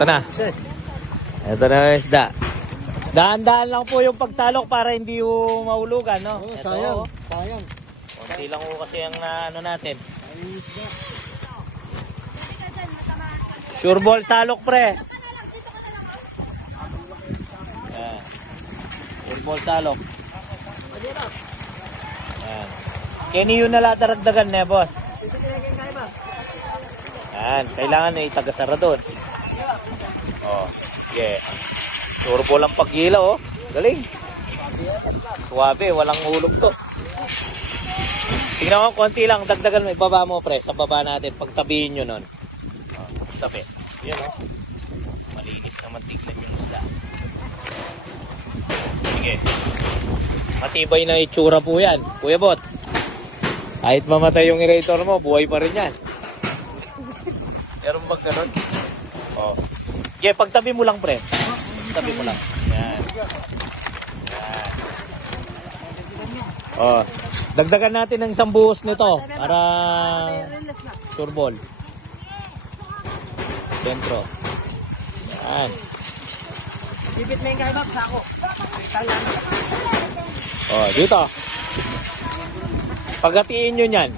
Ito na. Ito na yung isda. Dahan-dahan lang po yung pagsalok para hindi yung mahulugan, no? Oh, Ito, sayang, oh. sayang. Konti lang po kasi ang ano natin. Sure ball salok, pre. Yan. Sure ball salok. Yan. Kenny yun na lataragdagan na, boss. Yan. Kailangan na itagasara doon. Oh, yeah. Sure ball ang paggilaw, oh. Galing. Suwabe, walang hulog to. Tingnan mo, konti lang. Dagdagan mo, ibaba mo, pre. Sa baba natin, pagtabihin nyo nun. Tabi. Yan, oh. Malinis naman tignan yung isla. Sige. Matibay na itsura po yan. Kuya Bot. Kahit mamatay yung erator mo, buhay pa rin yan. Meron ba ganun? Oh. Yeah, pagtabi mo lang, pre. Tabi mo lang. Yan. Yan. Oh. Dagdagan natin ng isang buhos nito para surbol. Sentro. Yan. Bibit na yung kaibab sa ako. Oh, dito. Paghatiin nyo yan.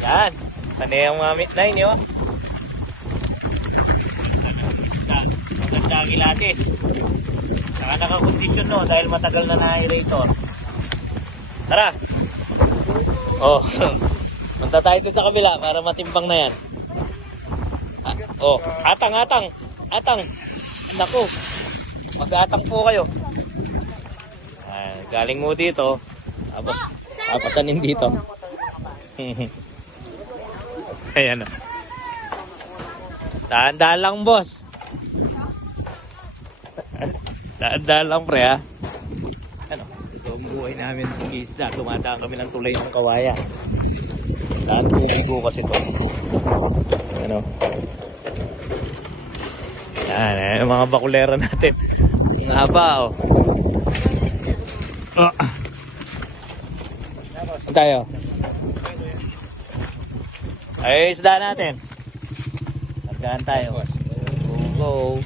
Yan. Sana yung mga midnight nyo. Maganda ang ilatis. Saka nakakondisyon, no, dahil matagal na na-aerator. Tara. Oh. Punta tayo dito sa kabila para matimbang na yan. Oh, atang. Naku. Mag-atang po kayo. Galing mo dito. Tapos papasanin dito. Ayan, oh. Dahan-dahan lang, boss. Dahan-dahan lang, pre, ha. Ano? Ito ang buhay namin ng isda. Tumadaan kami ng tulay ng kawayan. Dahan tubigo kasi ito. Ano? Yan, yung mga bakulera natin. Ang haba, oh. Saan tayo? Ay, isda natin. Magdahan tayo. Go.